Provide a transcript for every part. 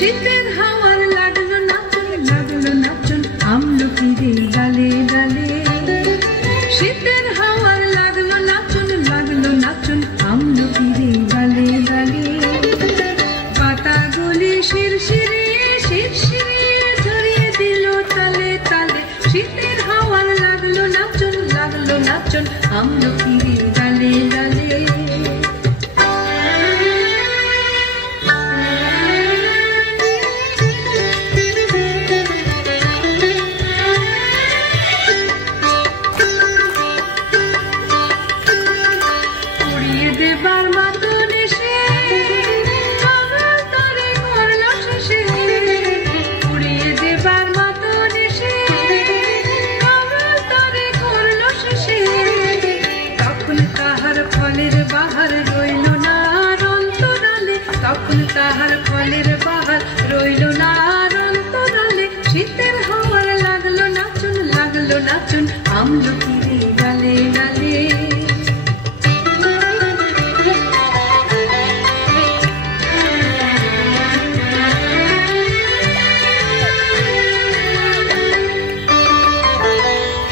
শীতের হাওয়ার লাগলো নাচন আমলকিরে ডালে ডালে। শীতের হাওয়ার লাগলো নাচন আমলকিরে ডালে ডালে। পাতাগুলি শিরশিরে ঝরিয়ে দিল তালে তালে। শীতের হাওয়ার লাগলো নাচন আমলকিরে ডালে ডালে। তাহার ফলের বাহার রইল না অন্তরালে। শীতের হাওয়ার লাগলো নাচন আমলকিরে ডালে ডালে।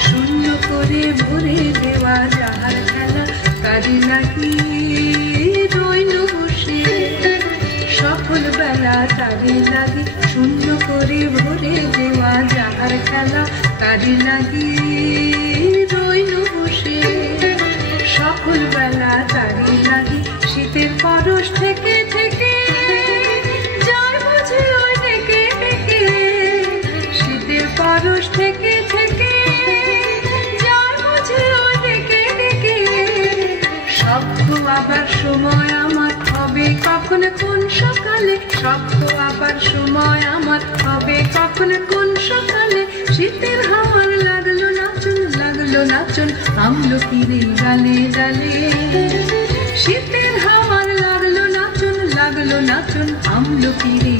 শূন্য করে ভরে দেওয়া যাহার খেলা কাজে লাগি রইল বসে। সফল বেলা তারে লাগি শূন্য করে ভরে দেওয়া যাহার খেলা কাজে লাগি রইল বসে। সফল বেলা তারে লাগি শীতের পরশ থেকে থেকে যার বুঝে ওই ডেকে ডেকে। শীতের পরশ থেকে থেকে যার বুঝে ওই ডেকে ডেকে। সভ্য আবার সময় আমার হবে কখন কোন সকালে। সভ্য আবার সময় আমার হবে কখন কোন সকালে। শীতের হাওয়ার লাগলো নাচন আমলকিরে ডালে ডালে। শীতের হাওয়ার লাগলো নাচন আমলকিরে